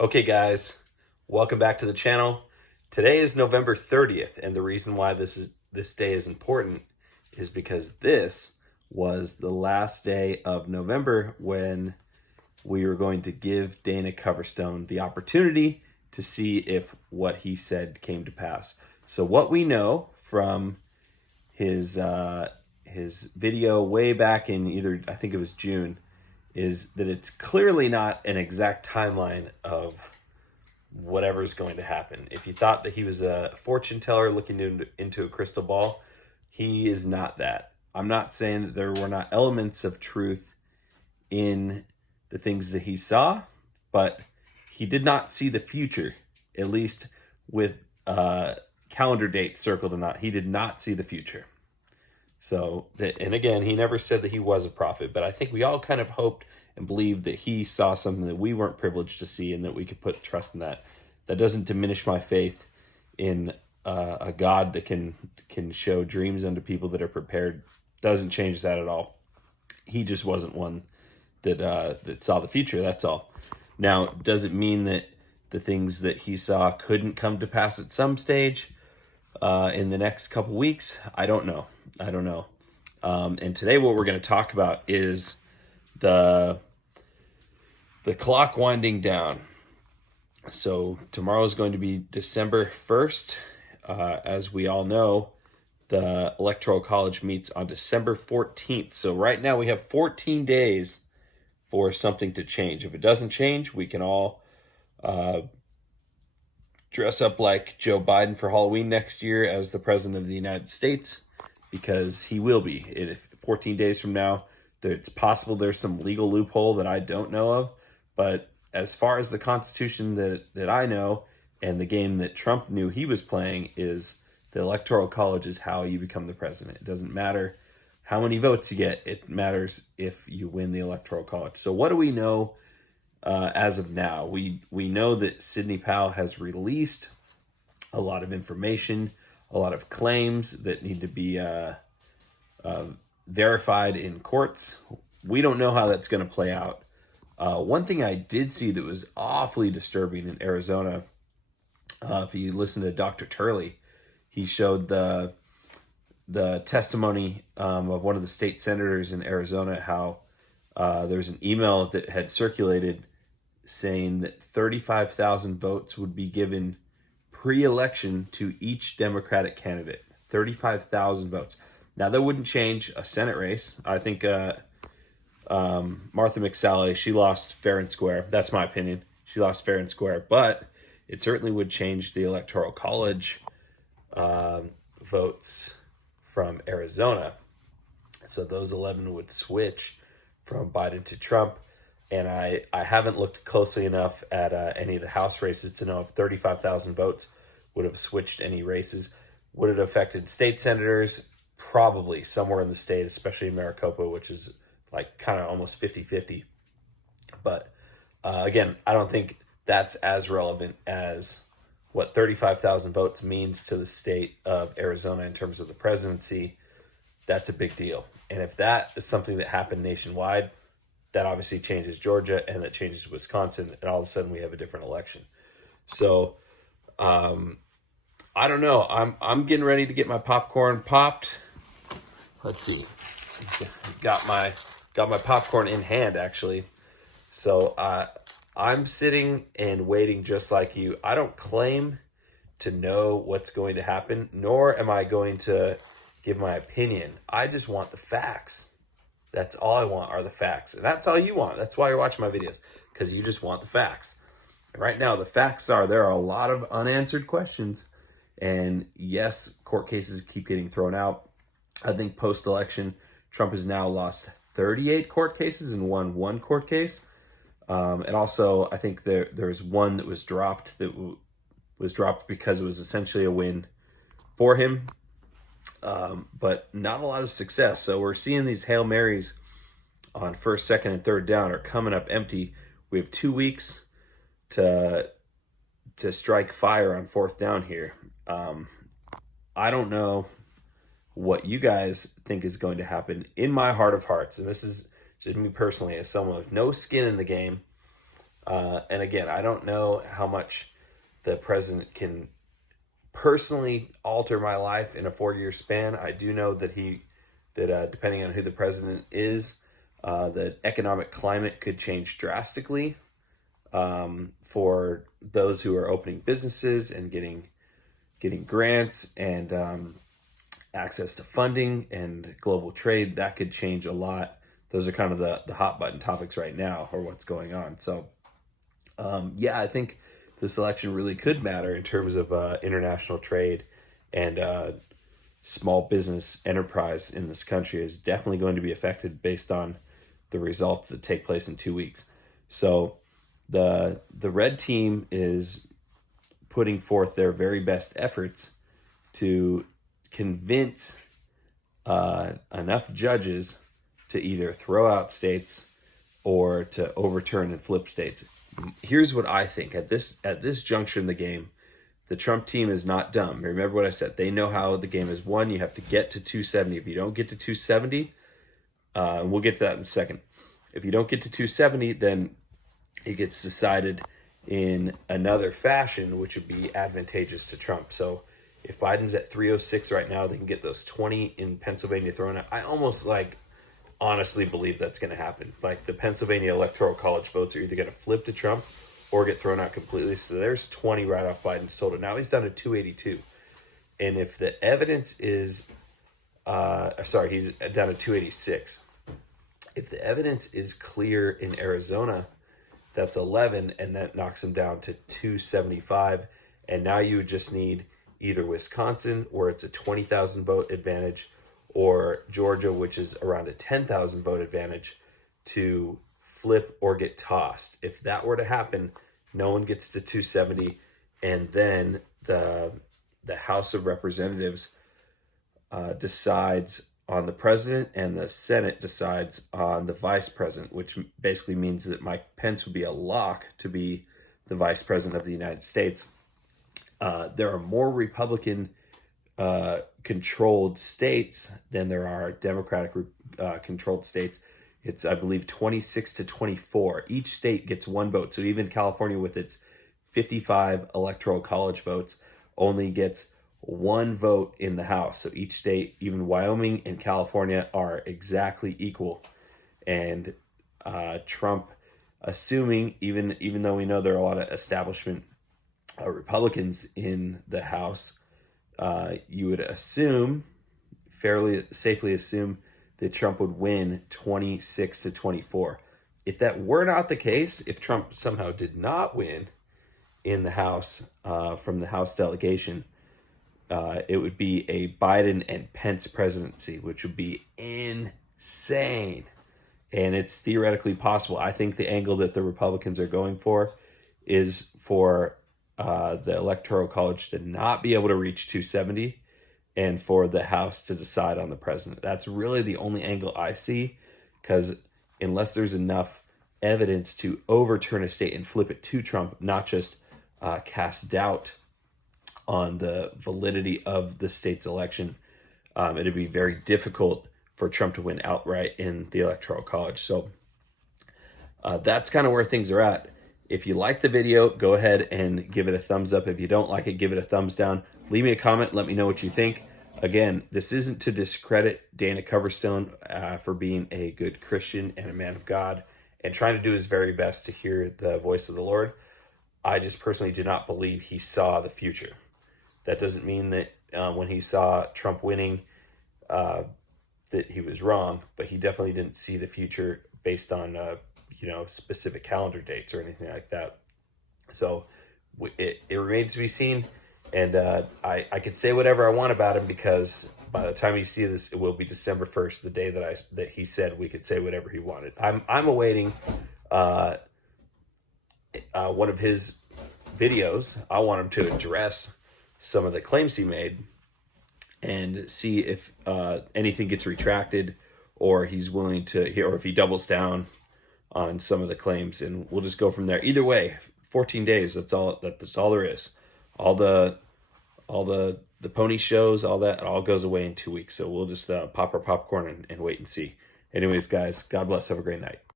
Okay, guys, welcome back to the channel. Today is November 30th, and the reason why this day is important is because this was the last day of November when we were going to give Dana Coverstone the opportunity to see if what he said came to pass. So what we know from his video way back in I think it was June, is that it's clearly not an exact timeline of whatever's going to happen. If you thought that he was a fortune teller looking into a crystal ball, he is not that. I'm not saying that there were not elements of truth in the things that he saw, but he did not see the future, at least with calendar dates circled or not. He did not see the future. So, and again, he never said that he was a prophet, but I think we all kind of hoped and believed that he saw something that we weren't privileged to see and that we could put trust in that. That doesn't diminish my faith in a God that can show dreams unto people that are prepared. Doesn't change that at all. He just wasn't one that saw the future, that's all. Now, does it mean that the things that he saw couldn't come to pass at some stage in the next couple weeks? I don't know. And today what we're going to talk about is the clock winding down. So tomorrow is going to be December 1st. As we all know, the Electoral College meets on December 14th. So right now we have 14 days for something to change. If it doesn't change, we can all dress up like Joe Biden for Halloween next year as the President of the United States, because he will be. If 14 days from now, it's possible there's some legal loophole that I don't know of, but as far as the Constitution that I know and the game that Trump knew he was playing, is the Electoral College is how you become the president. It doesn't matter how many votes you get. It matters if you win the Electoral College. So what do we know as of now? We know that Sidney Powell has released a lot of information, a lot of claims that need to be verified in courts. We don't know how that's going to play out. One thing I did see that was awfully disturbing in Arizona, if you listen to Dr. Turley, he showed the testimony of one of the state senators in Arizona, how there's an email that had circulated saying that 35,000 votes would be given pre-election to each Democratic candidate. 35,000 votes. Now, that wouldn't change a Senate race. I think Martha McSally, she lost fair and square. That's my opinion. She lost fair and square. But it certainly would change the Electoral College votes from Arizona. So those 11 would switch from Biden to Trump. And I haven't looked closely enough at any of the House races to know if 35,000 votes would have switched any races. Would it have affected state senators? Probably somewhere in the state, especially in Maricopa, which is like kind of almost 50-50. But again, I don't think that's as relevant as what 35,000 votes means to the state of Arizona in terms of the presidency. That's a big deal. And if that is something that happened nationwide, that obviously changes Georgia and that changes Wisconsin, and all of a sudden we have a different election. So I don't know. I'm getting ready to get my popcorn popped. Let's see. Got my popcorn in hand, actually. So I'm sitting and waiting just like you. I don't claim to know what's going to happen, nor am I going to give my opinion. I just want the facts. That's all I want are the facts. And that's all you want. That's why you're watching my videos, because you just want the facts. And right now, the facts are there are a lot of unanswered questions. And yes, court cases keep getting thrown out. I think post-election, Trump has now lost 38 court cases and won one court case. And also, I think there's one that was dropped because it was essentially a win for him. But not a lot of success. So we're seeing these Hail Marys on first, second, and third down are coming up empty. We have 2 weeks to strike fire on fourth down here. I don't know what you guys think is going to happen. In my heart of hearts, and this is just me personally, as someone with no skin in the game, And again, I don't know how much the president can personally alter my life in a 4-year span. I do know that depending on who the president is, the economic climate could change drastically for those who are opening businesses and getting grants and access to funding and global trade. That could change a lot. Those are kind of the hot button topics right now, or what's going on. So yeah, I think this election really could matter in terms of international trade, and small business enterprise in this country is definitely going to be affected based on the results that take place in 2 weeks. So the red team is putting forth their very best efforts to convince enough judges to either throw out states or to overturn and flip states. Here's what I think. At this juncture in the game, the Trump team is not dumb. Remember what I said. They know how the game is won. You have to get to 270. If you don't get to 270, and we'll get to that in a second. If you don't get to 270, then it gets decided in another fashion, which would be advantageous to Trump. So if Biden's at 306 right now, they can get those 20 in Pennsylvania thrown out. I almost honestly believe that's going to happen. Like, the Pennsylvania Electoral College votes are either going to flip to Trump or get thrown out completely. So there's 20 right off Biden's total. Now he's down to 282. And if the evidence is, he's down to 286. If the evidence is clear in Arizona, that's 11, and that knocks him down to 275. And now you would just need either Wisconsin, where it's a 20,000 vote advantage, or Georgia, which is around a 10,000 vote advantage, to flip or get tossed. If that were to happen, no one gets to 270, and then the House of Representatives decides on the president, and the Senate decides on the vice president, which basically means that Mike Pence would be a lock to be the vice president of the United States. There are more Republican controlled states than there are Democratic controlled states. It's, I believe, 26 to 24. Each state gets one vote. So even California, with its 55 Electoral College votes, only gets one vote in the House. So each state, even Wyoming and California, are exactly equal. And Trump, assuming, even though we know there are a lot of establishment Republicans in the House, you would fairly safely assume that Trump would win 26 to 24. If that were not the case, if Trump somehow did not win in the House from the House delegation, it would be a Biden and Pence presidency, which would be insane. And it's theoretically possible. I think the angle that the Republicans are going for is for the Electoral College to not be able to reach 270, and for the House to decide on the president. That's really the only angle I see, because unless there's enough evidence to overturn a state and flip it to Trump, not just cast doubt on the validity of the state's election, it'd be very difficult for Trump to win outright in the Electoral College. So that's kind of where things are at. If you like the video, go ahead and give it a thumbs up. If you don't like it, give it a thumbs down. Leave me a comment. Let me know what you think. Again, this isn't to discredit Dana Coverstone for being a good Christian and a man of God and trying to do his very best to hear the voice of the Lord. I just personally do not believe he saw the future. That doesn't mean that when he saw Trump winning that he was wrong, but he definitely didn't see the future based on specific calendar dates or anything like that. So it remains to be seen. And I can say whatever I want about him, because by the time you see this, it will be December 1st, the day that he said we could say whatever he wanted. I'm awaiting one of his videos. I want him to address some of the claims he made and see if anything gets retracted, or he's willing to, or if he doubles down on some of the claims, and we'll just go from there. Either way, 14 days. That's all there is. All the pony shows, all that, it all goes away in 2 weeks. So we'll just pop our popcorn and wait and see. Anyways, guys, God bless. Have a great night.